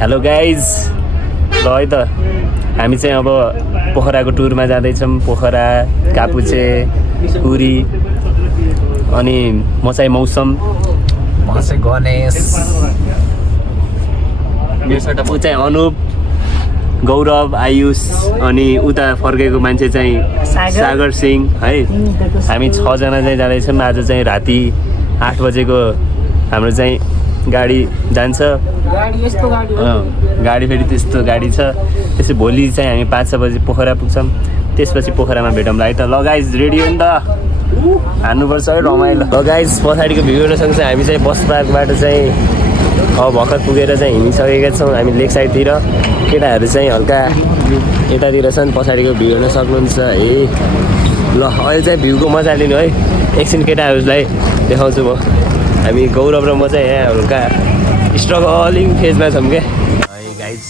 Hello guys ल है त हामी चाहिँ अब पोखराको टुरमा जाँदैछौँ। पोखरा, कापुचे, पुरी अनि म चाहिँ मौसम, म चाहिँ गणेश, ऊ चाहिँ अनुप, गौरव, आयुष अनि उता फर्केको मान्छे चाहिँ सागर सिंह है। हामी 6 जना चाहिँ जाँदैछौँ। आज चाहिँ राति 8 बजेको हाम्रो चाहिँ गाडी जान्छ। गाडी फेरि त्यस्तो गाडी छ। त्यसै भोलि चाहिँ हामी 5-6 बजे पोखरा पुग्छौँ। त्यसपछि पोखरामा भेटौँला है त। ल गाइज रेडी हो नि त, हान्नुपर्छ है रमाइलो। ल गाइज पछाडिको भ्यूहरू सँगसँगै हामी चाहिँ बस पार्कबाट चाहिँ अब भर्खर पुगेर चाहिँ हिँडिसकेका छौँ। हामी लेक साइडतिर, केटाहरू चाहिँ हल्का यतातिर छन्। पछाडिको भ्यू हेर्न सक्नुहुन्छ है। ल अहिले चाहिँ भ्यूको मजा लिनु है। एकछिन केटाहरूलाई देखाउँछु म। हामी गौरव र म चाहिँ यहाँ हल्का स्ट्रगलिङ फेजमा छौँ क्या है गाइज।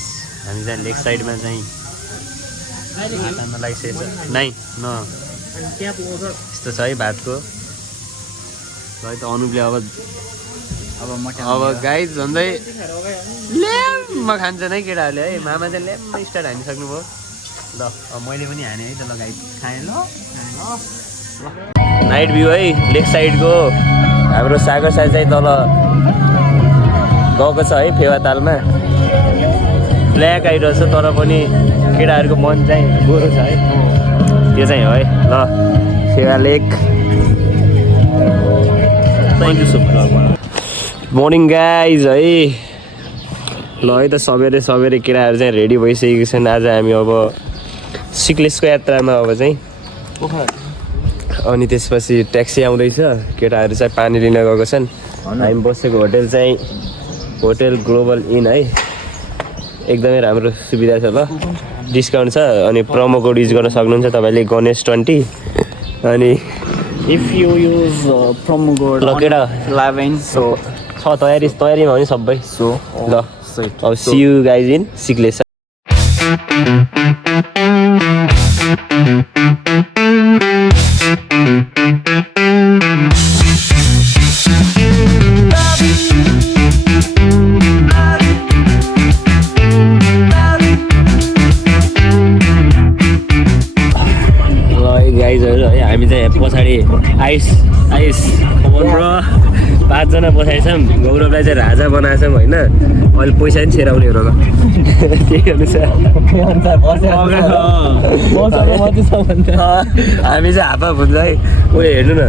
हामी चाहिँ लेक साइडमा चाहिँ लागिसकेको छ। नाइ न यस्तो छ है भातको। है त अनुपले अब गाइज झन्डै ल्याम्मा खान्छन् है केटाहरूले है। मामा चाहिँ ल्याम्मा स्टार्ट हानिसक्नुभयो। ल अब मैले पनि हाने है त। ल गाइज खाएँ ल। नाइट भ्यू है लेक साइडको। हाम्रो सागर साइड चाहिँ तल गएको छ है फेवातालमा। ब्ल्याक आइरहेछ तर पनि केटाहरूको मन चाहिँ गोरो छ है। त्यो चाहिँ हो है। ल फेवा लेक। मर्निङ गाइज है। ल है त सबेरै सबेरै केटाहरू चाहिँ रेडी भइसकेको छन्। आज हामी अब सिक्लेसको यात्रामा अब चाहिँ अनि त्यसपछि ट्याक्सी आउँदैछ। केटाहरू चाहिँ पानी लिन गएको छन्। हामी बसेको होटेल चाहिँ होटेल ग्लोबल इन है। एकदमै राम्रो सुविधा छ। ल डिस्काउन्ट छ अनि प्रोमो कोड युज गर्न सक्नुहुन्छ तपाईँले गणेश 20। अनि if you use promo code ल केटा 11 सो छ तयारीमा हो नि सबै। सो ल अब see you guys in Sikles. गाइजहरू है हामी चाहिँ पछाडि आइस ब्रो 5 जना पछाडि छौँ। गौरवलाई चाहिँ राजा बनाएको छौँ होइन। अहिले पैसा पनि छेराउने हो र त्यही अनुसार हामी चाहिँ हापा भुन्छ है। उयो हेर्नु न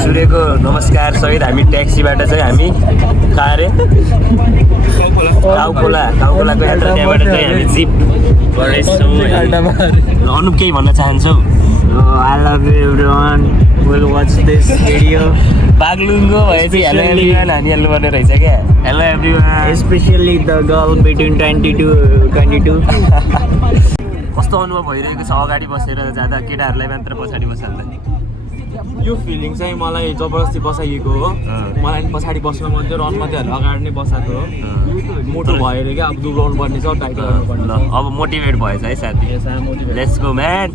सूर्यको नमस्कार सहित हामी ट्याक्सीबाट चाहिँ हामी कारे काउकोलाको यात्रा त्यहाँबाट चाहिँ हामी जिप गर्दैछौँ। अनुप केही भन्न चाहन्छौ? I love you everyone will watch this video. बागलुङको भए चाहिँ हेलो एभ्रिवान हानिहाल्नुपर्ने रहेछ क्या। Hello everyone, especially the girl between 20 to 22. कस्तो अनुभव भइरहेको छ अगाडि बसेर जाँदा केटाहरूलाई मात्र पछाडि बसाल्दा? यो फिलिङ चाहिँ मलाई जबरजस्ती बसाइएको हो। मलाई पछाडि बस्न मन थियो, रन मात्रै अगाडि नै बसाएको हो। मोटो भएर क्या अब दुब्लाउनु पर्ने छ, टाइट गर्नु पर्ने। ल अब मोटिभेट भएछ है साथी। Let's go man.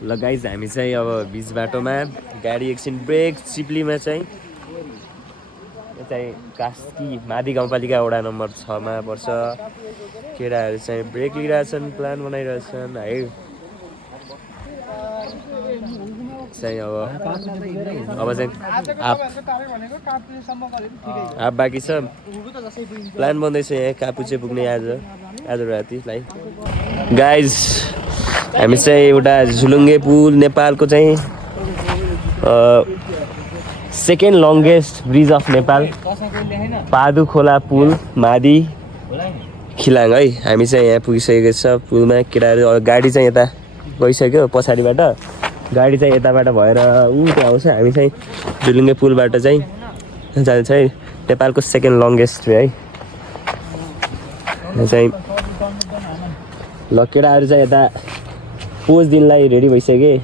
ल गाइज हामी चाहिँ अब बिच बाटोमा गाडी एकछिन ब्रेक चिप्लीमा चाहिँ कास्की मादी गाउँपालिका वडा नम्बर 6 मा पर्छ। केटाहरू चाहिँ ब्रेक लिइरहेछन्, प्लान बनाइरहेछन् है। चाहिँ अब चाहिँ आप बाँकी छ। प्लान बन्दैछ यहाँ कापुचे पुग्ने आज रातिलाई। गाइज हामी चाहिँ एउटा झुलुङ्गे पुल, नेपालको चाहिँ second longest bridge of Nepal, पादु खोला पुल मादी खिलाङ है। हामी चाहिँ यहाँ पुगिसकेको छ पुलमा। केटाहरू गाडी चाहिँ यता गइसक्यो पछाडिबाट, गाडी चाहिँ यताबाट भएर उता आउँछ। हामी चाहिँ झुलुङ्गे पुलबाट चाहिँ जान्छ है। नेपालको सेकेन्ड लङ्गेस्ट है चाहिँ। ल केटाहरू चाहिँ यता पोज दिनलाई रेडी भइसके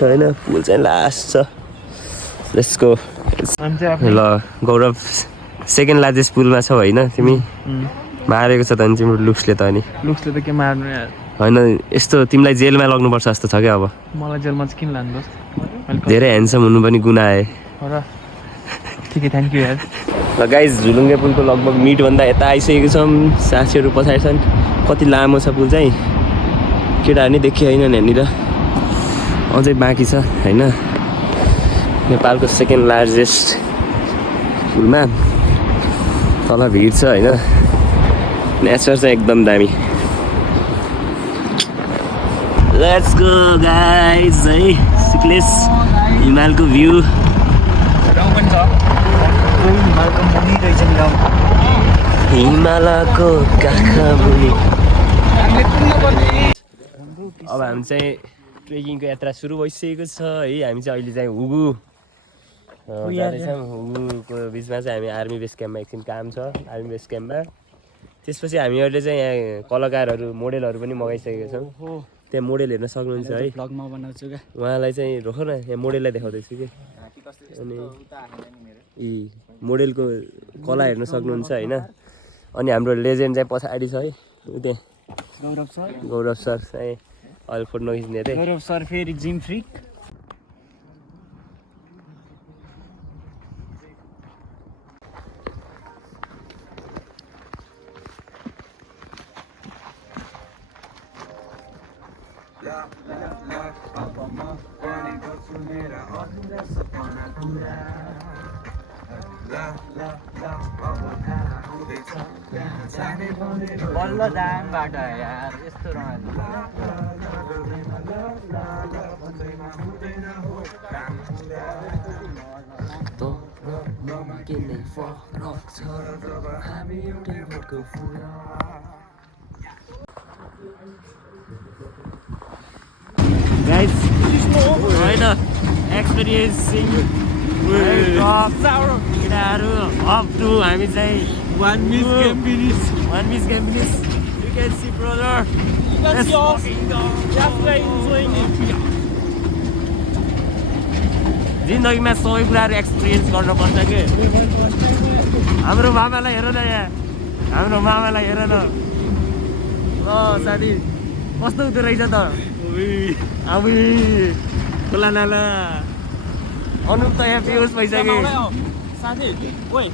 होइन। पुल चाहिँ लास्ट छ। Let's go. ल गौरव सेकेन्ड लार्जेस्ट पुलमा छौ होइन तिमी? मारेको छ त अनि तिम्रो लुक्सले त अनि लुक्सले त के मार्नु यार होइन यस्तो तिमीलाई जेलमा लग्नुपर्छ जस्तो छ क्या अब मलाई जेलमा चाहिँ किन लानुहोस् धेरै ह्यान्डसम हुनु पनि गुना आए र ठिकै थ्याङ्क यू यार ल गाइज झुलुङ्गे पुलको लगभग मिडभन्दा यता आइसकेको छौँ साथीहरू पछाडि छन् कति लामो छ पुल चाहिँ केटाहरू नि देखियो होइन यहाँनिर अझै बाँकी छ होइन नेपालको सेकेन्ड लार्जेस्ट पुलमा तल भिड छ होइन नेचर चाहिँ एकदम दामी लेट्स गो गाइज है सिक्लेस हिमालको भ्यू हिमालयको काखा मुनि अब हामी चाहिँ ट्रेकिङको यात्रा सुरु भइसकेको छ है हामी चाहिँ अहिले चाहिँ हुगु जाँदैछौँ हुगुको बिचमा चाहिँ हामी आर्मी बेस क्याम्पमा एकछिन काम छ आर्मी बेस क्याम्पमा त्यसपछि हामीहरूले चाहिँ यहाँ कलाकारहरू मोडेलहरू पनि मगाइसकेका छौँ त्यहाँ मोडेल हेर्न सक्नुहुन्छ है ब्लगमा बनाउँछु क्या उहाँलाई चाहिँ रोक न यहाँ मोडेललाई देखाउँदैछु कि अनि यी मोडेलको कला हेर्न सक्नुहुन्छ होइन अनि हाम्रो लेजेन्ड चाहिँ पछाडि छ है त्यहाँ गौरव सर चाहिँ अहिले फोटो नखिच्ने अरे गौरव सर फेरि जिम फ्रिक बल्ल जामबाट यार यस्तो Guys, होइन एक्सपिरियन्सिङ केटाहरू अप टु हामी चाहिँ one miss Gambinis. You can see brother. Let's fucking go. जिन्दगीमा सबै कुराहरू एक्सपिरियन्स गर्नुपर्छ कि हाम्रो मामालाई हेर न यहाँ हाम्रो मामालाई हेर न ल साथी कस्तो हुँदो रहेछ त अब खोला नाला अनुप त यहाँ बेहोस भइसक्यो साथी ओइ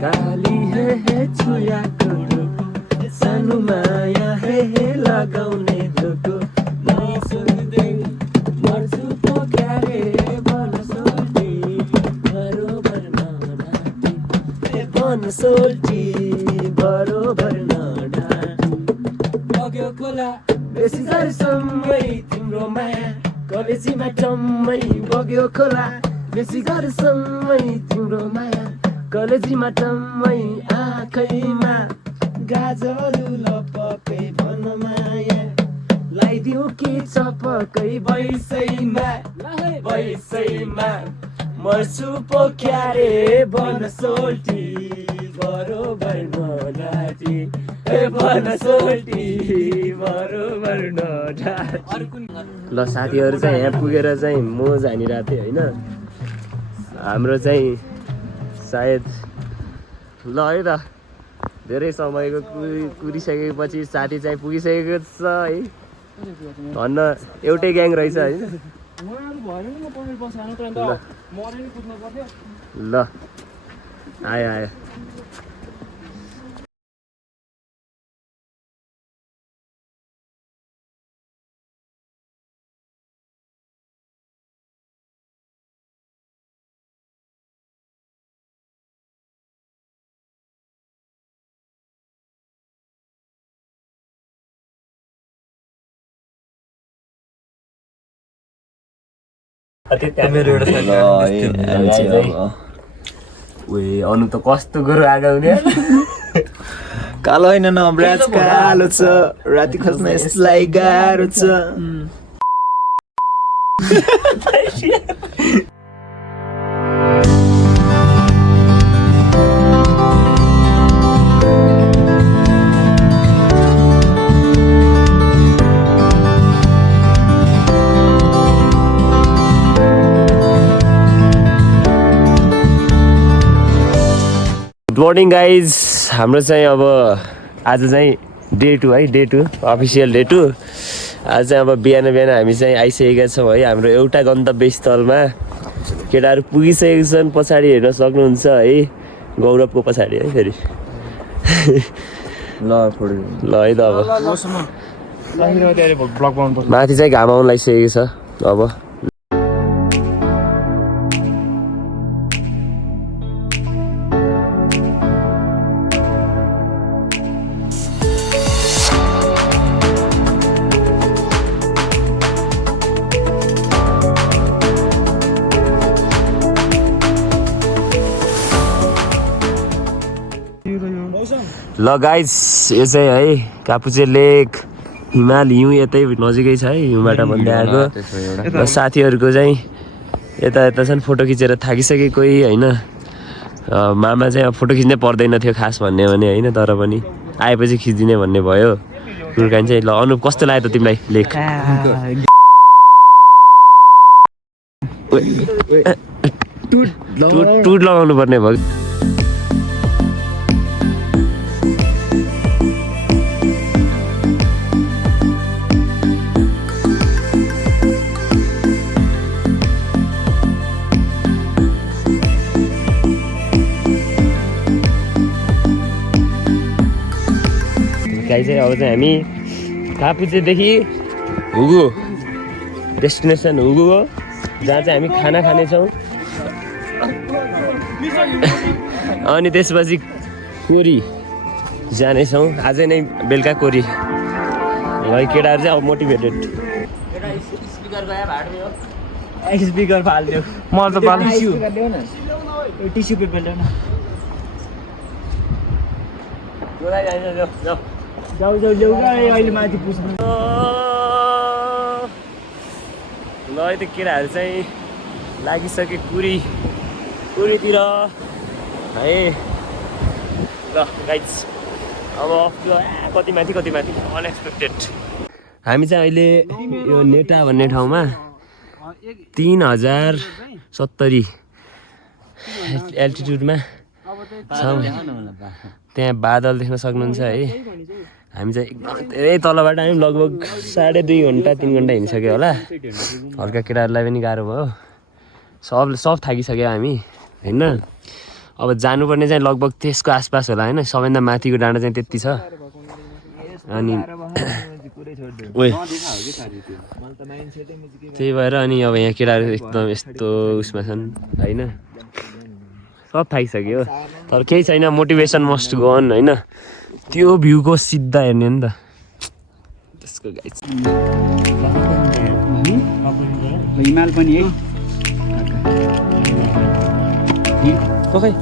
काली हे छुया करो सानो माया हे लगाउने धोको नसुन्दै मर्छु पो क्यारे बनसोल्टी बरोबर नडाटी बनसोल्टी बरोबर नडाटी बग्यो खोला बेसी गरसम्मै तिम्रो माया कलेजीमा टम्मै बग्यो खोला बेसी गरसम्मै तिम्रो माया कलेजीमा टम्मै आँखैमा गाजरु लपकै भन माया लाइदिउ कि चपकै बैसैमा मर्छु पो क्यारे बनसोल्टी बरोबर नडाटी बनसोल्टी बरोबर नडाटी ल साथीहरू चाहिँ यहाँ पुगेर चाहिँ मोज हानिरहेको थिएँ होइन हाम्रो चाहिँ सायद ल है त धेरै समयको कुरिसकेपछि साथी चाहिँ पुगिसकेको छ है भन्न एउटै ग्याङ रहेछ होइन ल आयो मेरो अनु त कस्तो कुरो आएको हुने कालो होइन न ब्राज कालो छ राति खोज्न यसलाई गाह्रो छ मर्निङ गाइज हाम्रो चाहिँ अब आज चाहिँ डे 2 है डे 2 अफिसियल डे 2 आज चाहिँ अब बिहान हामी चाहिँ आइसकेका छौँ है हाम्रो एउटा गन्तव्य स्थलमा केटाहरू पुगिसकेका छन् पछाडि हेर्न सक्नुहुन्छ है गौरवको पछाडि है फेरि ल है त अब माथि चाहिँ घाम आउन लागिसकेको छ अब ल गाइस यो चाहिँ है कापुचे लेक हिमाल हिउँ यतै नजिकै छ है हिउँबाट भन्दै आएको र साथीहरूको चाहिँ यता छन् फोटो खिचेर थाकिसके कोही होइन मामा चाहिँ अब फोटो खिच्नै पर्दैन थियो खास भन्ने भने होइन तर पनि आएपछि खिचिदिने भन्ने भयो कुरकान चाहिँ ल अनुप कस्तो लाग्यो त तिमीलाई लेक टुट लगाउनु पर्ने भयो गाई चाहिँ अब चाहिँ हामी कापुचेदेखि हुगु डेस्टिनेसन हुगु हो जहाँ चाहिँ हामी खाना खानेछौँ अनि त्यसपछि कोरी जानेछौँ आजै नै बेलुका कोरी है केटाहरू चाहिँ अब मोटिभेटेड स्पिकर फाल्दियो मलाई त टिस्यु पेपर ल्याउन जाऊ अहिले माथि पुस्नु ल है त केटाहरू चाहिँ लागिसके कुरीतिर है ल गाइज अब कति माथि अनएक्सपेक्टेड हामी चाहिँ अहिले यो नेटा भन्ने ठाउँमा 3070 एल्टिट्युडमा छौँ त्यहाँ बादल देख्न सक्नुहुन्छ है हामी चाहिँ एकदम धेरै तलबाट हामी लगभग 2.5 घन्टा 3 घन्टा हिँडिसक्यो होला हल्का केटाहरूलाई पनि गाह्रो भयो सब थाकिसक्यो हामी होइन अब जानुपर्ने चाहिँ लगभग त्यसको आसपास होला होइन सबैभन्दा माथिको डाँडा चाहिँ त्यति छ अनि त्यही भएर अनि अब यहाँ केटाहरू एकदम यस्तो उसमा छन् होइन सब थाकिसक्यो तर केही छैन मोटिभेसन मस्ट गो अन होइन त्यो भ्यूको सिधा हेर्ने नि त त्यसको गाइस हिमाल पनि है खै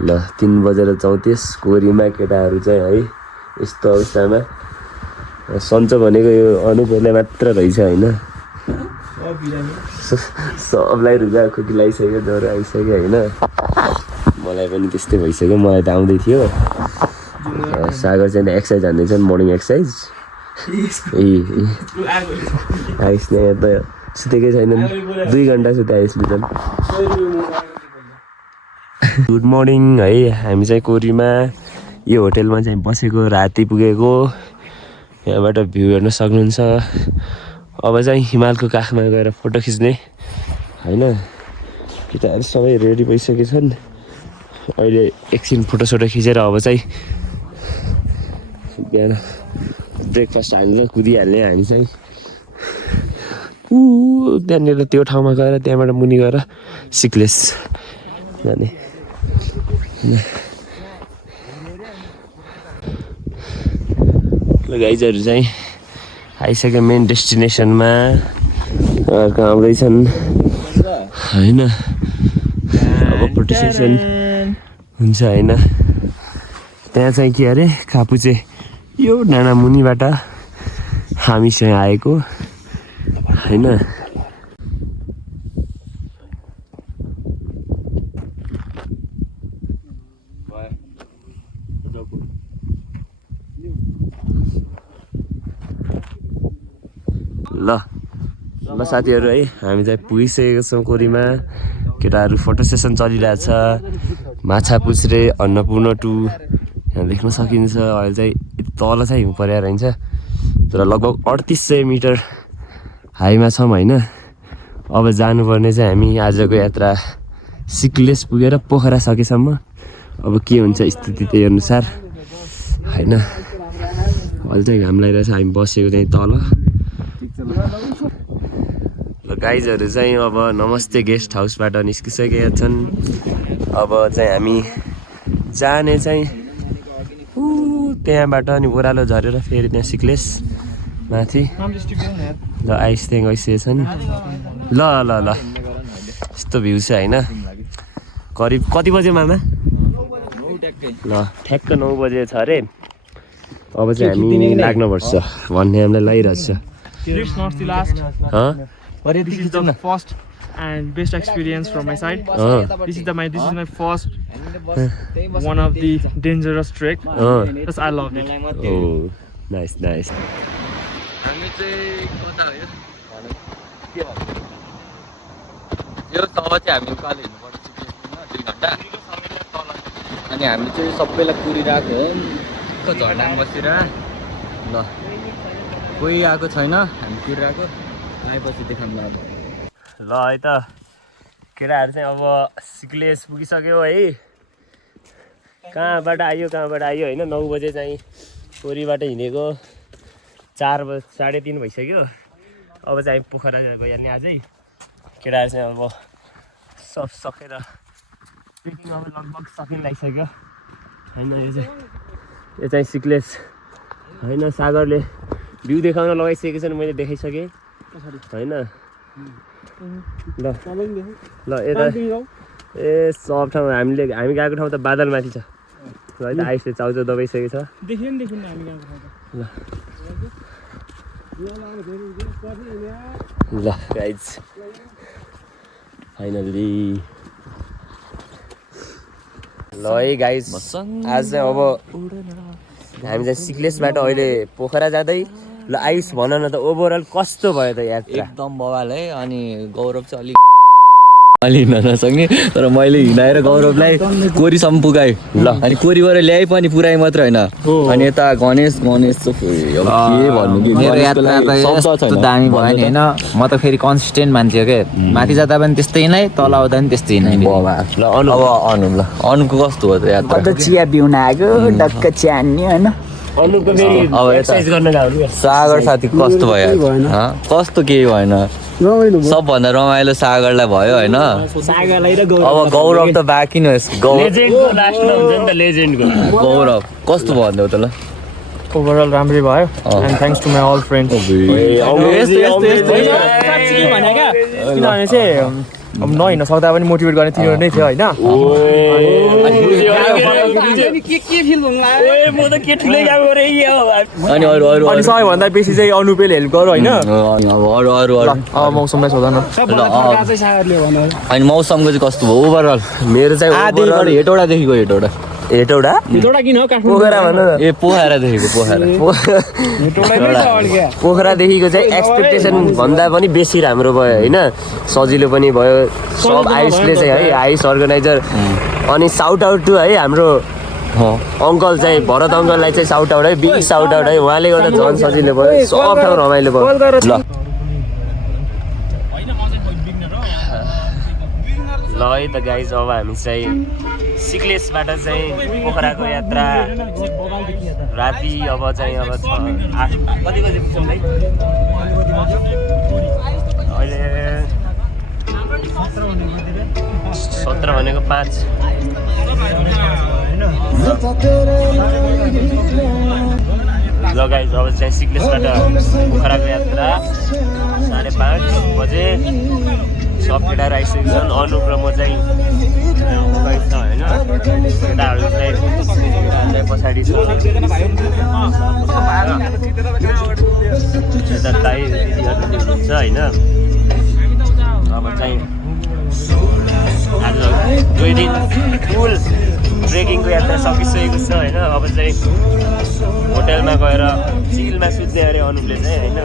ल 3:34 कोरीमा केटाहरू चाहिँ है यस्तो अवस्थामा सन्चो भनेको यो अनुभवले मात्र रहेछ होइन सबलाई रुगा खोकी लगाइसक्यो ज्वरो आइसक्यो होइन मलाई पनि त्यस्तै भइसक्यो मलाई त आउँदै थियो सागर चाहिँ एक्सर्साइज हान्दैछन् मर्निङ एक्सर्साइज आइस नै त सुतेकै छैनन् 2 घन्टा सुते आइसले झन् गुड मर्निङ है, हामी चाहिँ कोरीमा यो होटेलमा चाहिँ बसेको, राति पुगेको। यहाँबाट भ्यू हेर्न सक्नुहुन्छ। अब चाहिँ हिमालको काखमा गएर फोटो खिच्ने होइन। केटाहरू सबै रेडी भइसकेका छन्। अहिले एकछिन फोटोसोटो खिचेर अब चाहिँ बिहान ब्रेकफास्ट हालेर कुदिहाल्ने हामी चाहिँ। त्यहाँनिर त्यो ठाउँमा गएर त्यहाँबाट मुनि गएर सिक्लेस जाने। गाइजहरू चाहिँ आइसक्यो मेन डेस्टिनेसनमा। उहाँहरूको आउँदैछन् होइन। अब फोटो सेसन हुन्छ होइन। त्यहाँ चाहिँ के अरे खापुचे यो डाँडा मुनिबाट हामीसँग आएको होइन। ल साथीहरू है, हामी चाहिँ पुगिसकेको छौँ कोरीमा। केटाहरू फोटो सेसन चलिरहेछ। माछा पुछ्रे अन्नपूर्ण 2 यहाँ देख्न सकिन्छ। अहिले चाहिँ तल चाहिँ हिउँ परेर रहन्छ, तर लगभग 3800 मिटर हाईमा छौँ होइन। अब जानुपर्ने चाहिँ हामी आजको यात्रा सिक्लेस पुगेर पोखरा सकेसम्म। अब के हुन्छ स्थिति त्यही अनुसार होइन। अहिले चाहिँ घाम लागिरहेछ, हामी बसेको चाहिँ तल। ल गाइजहरू चाहिँ अब नमस्ते गेस्ट हाउसबाट निस्किसकेका छन्। अब चाहिँ हामी जाने चाहिँ त्यहाँबाट अनि ओह्रालो झरेर फेरि त्यहाँ सिक्लेस माथि। ल आइस त्यहाँ गइसकेका छन्। ल ल ल यस्तो भ्यू छ होइन। करिब कति बज्यो मामा? ल ठ्याक्क 9 बजे छ अरे। अब चाहिँ हामी लाग्नुपर्छ भन्ने हामीलाई लागिरहेछ। It's not the last. This is the first and best experience from my side. This is my first one of the dangerous trek. Yes, I loved it. Oh, nice. हामी चाहिँ कता हो यो तल चाहिँ हामी उकालो हिँड्नुपर्छ 2 घन्टा। अनि हामी चाहिँ सबैलाई कुरिरहेको हो त्यो झर्नामा बसेर। ल कोही आएको छैन, हामी कुरिरहेको। आएपछि देखाउनु अब। ल है त केटाहरू चाहिँ अब सिक्लेस पुगिसक्यो है। कहाँबाट आयो होइन। 9 बजे चाहिँ कोरीबाट हिँडेको 4 बजे 3:30 भइसक्यो। अब चाहिँ हामी पोखरा गइहाल्ने आजै। केटाहरू चाहिँ अब सब सकेर पेकिङ अब लगभग सकिन लागिसक्यो होइन। यो चाहिँ सिक्लेस होइन। सागरले भ्यू देखाउन लगाइसकेको छ, मैले देखाइसकेँ होइन। ल यता ए सब ठाउँ हामी गएको ठाउँ त बादलमाथि छ है त। आइसले चाउचाउ दबाइसकेको छ। ल गाइज फाइनल्ली ल है गाइज आज चाहिँ अब हामी चाहिँ सिक्लेसबाट अहिले पोखरा जाँदै। ल आयुष भन न त ओभरअल कस्तो भयो त यात्रा? एकदम बवाल है। अनि गौरव चाहिँ अलि हिँड्न नसक्ने, तर मैले हिँडाएर गौरवलाई कोरीसम्म पुगाएँ। ल अनि कोरीबाट ल्याए पनि पुऱ्याएँ मात्र होइन। अनि यता गणेश चाहिँ के भन्नु कि मेरो यात्रा त यस्तो दामी भयो नि होइन। म त फेरि कन्सिस्टेन्ट मान्छे हो क्या। माथि जाँदा पनि त्यस्तै नै, तल आउँदा पनि त्यस्तै नै। ल अनुपको कस्तो हो त यात्रा? चिया पिउन आएको, डक्क चियान्ने होइन। अनुपको फेरि एक्सर्साइज गर्न गयो। सागर साथी कस्तो भयो? कस्तो केही भएन, सबभन्दा रमाइलो सागरलाई भयो होइन। अब गौरव त बाँकी नै गौरव कस्तो भन्दै त? ल Overall राम्रै भयो and thanks to my all friends. किनभने चाहिँ अब नहिँड्न सक्दा पनि मोटिभेट गर्ने तिनीहरू नै थियो होइन। अनि सबैभन्दा बेसी चाहिँ अनुपेले हेल्प गर होइन। अब मौसमलाई सोध न। अनि मौसमको चाहिँ कस्तो भयो ओभरअल? मेरो चाहिँ आधीबाट हेटौडादेखिको हेटौडा हेटौडा हेटौडा किन हो काठमाडौँ पोखरा भन न ए पोखरादेखिको पोखरा पोखरादेखिको चाहिँ एक्सपेक्टेसन भन्दा पनि बेसी राम्रो भयो होइन सजिलो पनि भयो सब आइसले चाहिँ है आइस अर्गनाइजर अनि साउट आउट टु है हाम्रो अङ्कल चाहिँ भरत अङ्कललाई चाहिँ साउट आउट है बिग साउट आउट है उहाँले गर्दा झन् सजिलो भयो सब ठाउँ रमाइलो भयो ल है त गाइज अब हामी चाहिँ सिक्लेसबाट चाहिँ पोखराको यात्रा राति अब चाहिँ अब 8 कति बजी पुग्छौँ भाइ अहिले 17 भनेको 5 ल गाइज अब चाहिँ सिक्लेसबाट पोखराको यात्रा 5:30 बजे सब केटाहरू आइसकेको छन् अनुप र म चाहिँ छ होइन केटाहरू चाहिँ पछाडि छ यता दाइ दिदीहरू हुनुहुन्छ होइन अब चाहिँ आज 2 दिन फुल ट्रेकिङको यात्रा सकिसकेको छ होइन अब चाहिँ होटेलमा गएर चिलमा सुत्ने अरे अनुपले चाहिँ होइन